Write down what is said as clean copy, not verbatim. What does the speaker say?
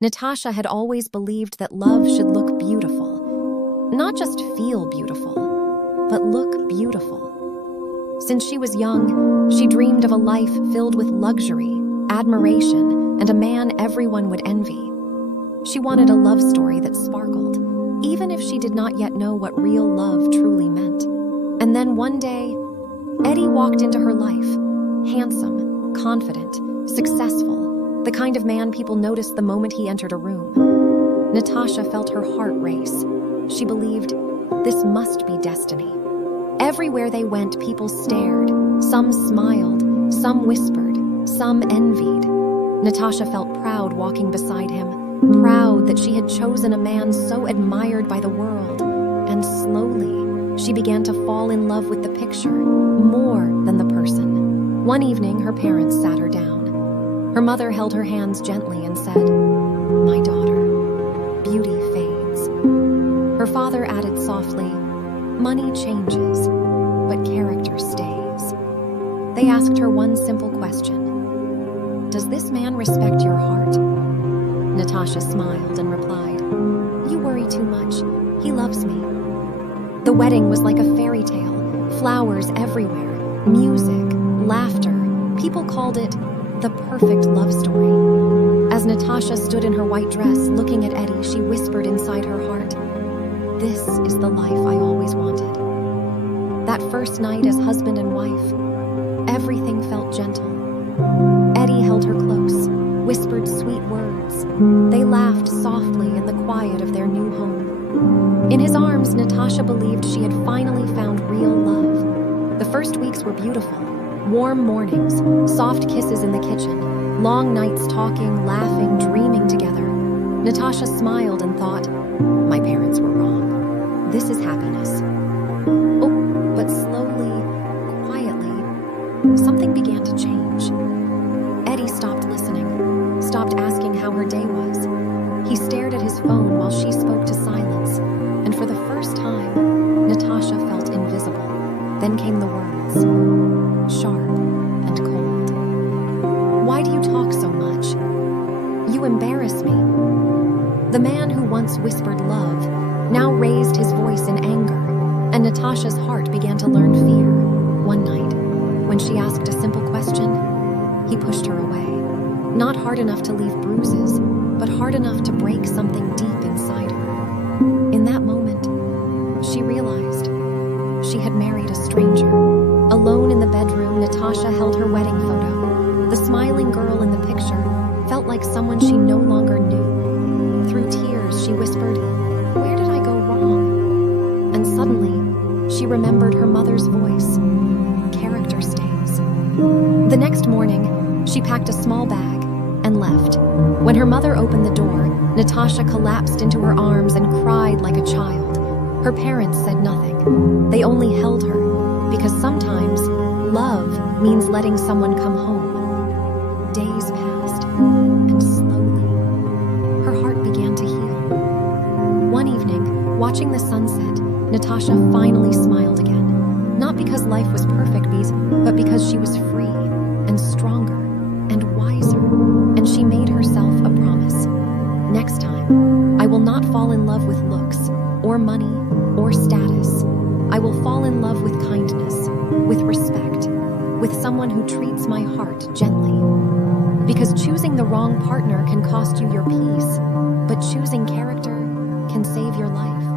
Natasha had always believed that love should look beautiful. Not just feel beautiful, but look beautiful. Since she was young, she dreamed of a life filled with luxury, admiration, and a man everyone would envy. She wanted a love story that sparkled, even if she did not yet know what real love truly meant. And then one day, Eddie walked into her life, handsome, confident, successful, the kind of man people noticed the moment he entered a room. Natasha felt her heart race. She believed, this must be destiny. Everywhere they went, people stared. Some smiled, some whispered, some envied. Natasha felt proud walking beside him, proud that she had chosen a man so admired by the world. And slowly, she began to fall in love with the picture, more than the person. One evening, her parents sat her down. Her mother held her hands gently and said, "My daughter, beauty fades." Her father added softly, "Money changes, but character stays." They asked her one simple question: "Does this man respect your heart?" Natasha smiled and replied, "You worry too much. He loves me." The wedding was like a fairy tale, flowers everywhere, music, laughter. People called it the perfect love story. As Natasha stood in her white dress looking at Eddie, she whispered inside her heart, "This is the life I always wanted." That first night as husband and wife, everything felt gentle. Eddie held her close, whispered sweet words. They laughed softly in the quiet of their new home. In his arms, Natasha believed she had finally found real love. The first weeks were beautiful. Warm mornings, soft kisses in the kitchen, long nights talking, laughing, dreaming together. Natasha smiled and thought, my parents were wrong. This is happiness. Oh, but slowly, quietly, something began to change. Eddie stopped listening, stopped asking how her day was. He stared at his phone while she spoke to silence, and for the first time, Natasha felt invisible. Then came the words, sharp and cold. "Why do you talk so much? You embarrass me." The man who once whispered love now raised his voice in anger, and Natasha's heart began to learn fear. One night, when she asked a simple question, he pushed her away. Not hard enough to leave bruises, but hard enough to break something deep inside her. In that moment, she realized she had married a stranger. Alone in the bedroom, Natasha held her wedding photo. The smiling girl in the picture felt like someone she no longer knew. Through tears, she whispered, "Where did I go wrong?" And suddenly, she remembered her mother's voice. Character stays. The next morning, she packed a small bag and left. When her mother opened the door, Natasha collapsed into her arms and cried like a child. Her parents said nothing. They only held her, because sometimes love means letting someone come home. Days passed, and slowly, her heart began to heal. One evening, watching the sunset, Natasha finally smiled again. Not because life was perfect, but because she was free, and stronger, and wiser. And she made herself a promise. Next time, I will not fall in love with looks, or money, or status. I will fall in love with kindness, with respect, with someone who treats my heart gently. Because choosing the wrong partner can cost you your peace, but choosing character can save your life.